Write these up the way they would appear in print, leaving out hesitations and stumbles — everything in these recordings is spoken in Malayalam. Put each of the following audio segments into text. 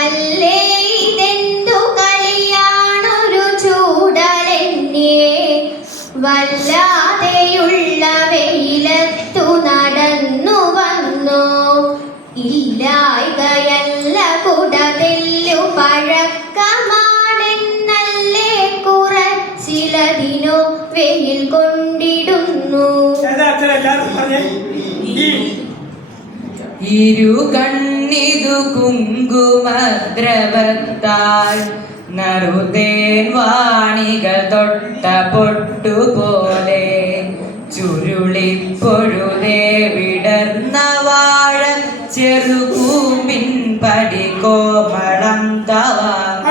അല്ലേ ഇതെന്തു കളിയാണൊരു ചൂടലെന്നെ വല്ലാതെയുള്ള വെയിലത്തു നടന്നു വന്നു ഇല്ലായ്കയല്ല കുടതെല്ലു പഴക്കമാണെന്നല്ലേ കുറച്ചിലതിനു വെയിൽ കൊണ്ടിടുന്നു. ഇരു കണ്ണിതു കുങ്കുമദ്രവത്താൽ നറുതേൻ വാണികൾ തൊട്ട പൊട്ടുപോലെ ചുരുളിപ്പൊഴുതേ വിടർന്ന വാഴ ചെറുകൂമ്പിൻ പടി കോമളം തവാങ്ങ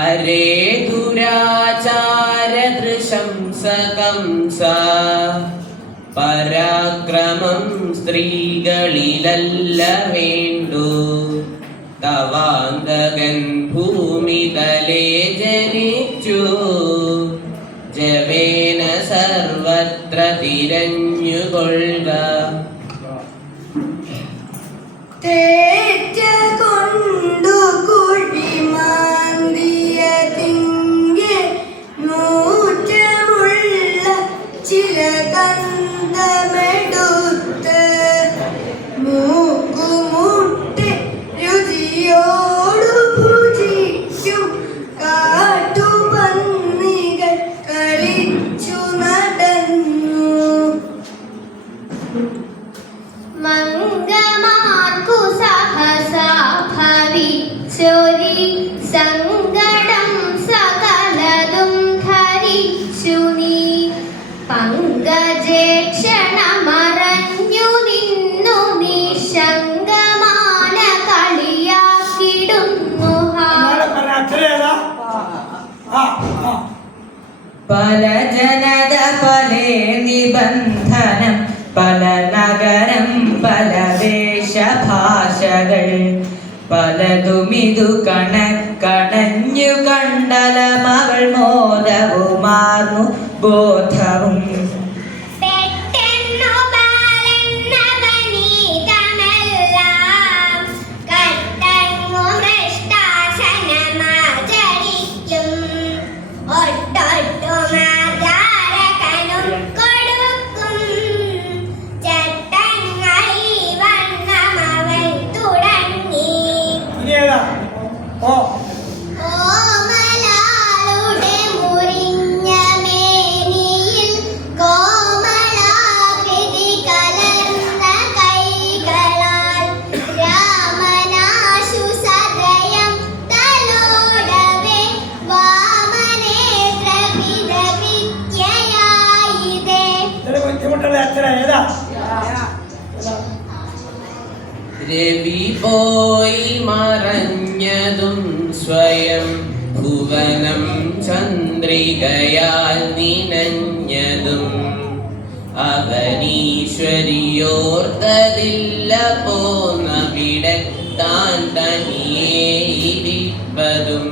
അരേ ദുരാചാരദൃശംസകംസ പരാക്രമം സ്ത്രീകളിലല്ല വേണ്ടു തവാന്തകൻ ഭൂമിതലേ ജനിച്ചു ജവേന സർവത്ര തിരഞ്ഞുകൊള്ളുക മംഗമാർക്കു സഹസാ ഭവിച്ചൊരി സങ്കടം സകലതും ധരിച്ചു നീ പങ്കജേക്ഷണമറഞ്ഞു നിന്നു നിശങ്കമാന കളിയാക്കിടുന്നു. പല ജനത പലേ നിബന്ധനം പല നഗരം പല വേഷഭാഷകൾ പലതുമിതു കണക്കണഞ്ഞു കണ്ടല മകൾ മോദവുമാർന്നു ബോധവും രവി പോയി മറഞ്ഞതും സ്വയം ഭുവനം ചന്ദ്രികയാൽ നിനഞ്ഞതും അവനീശ്വരിയോർത്തതില്ല പോന്ന വിടത്താൻ തനിയേ ഇരിപ്പതും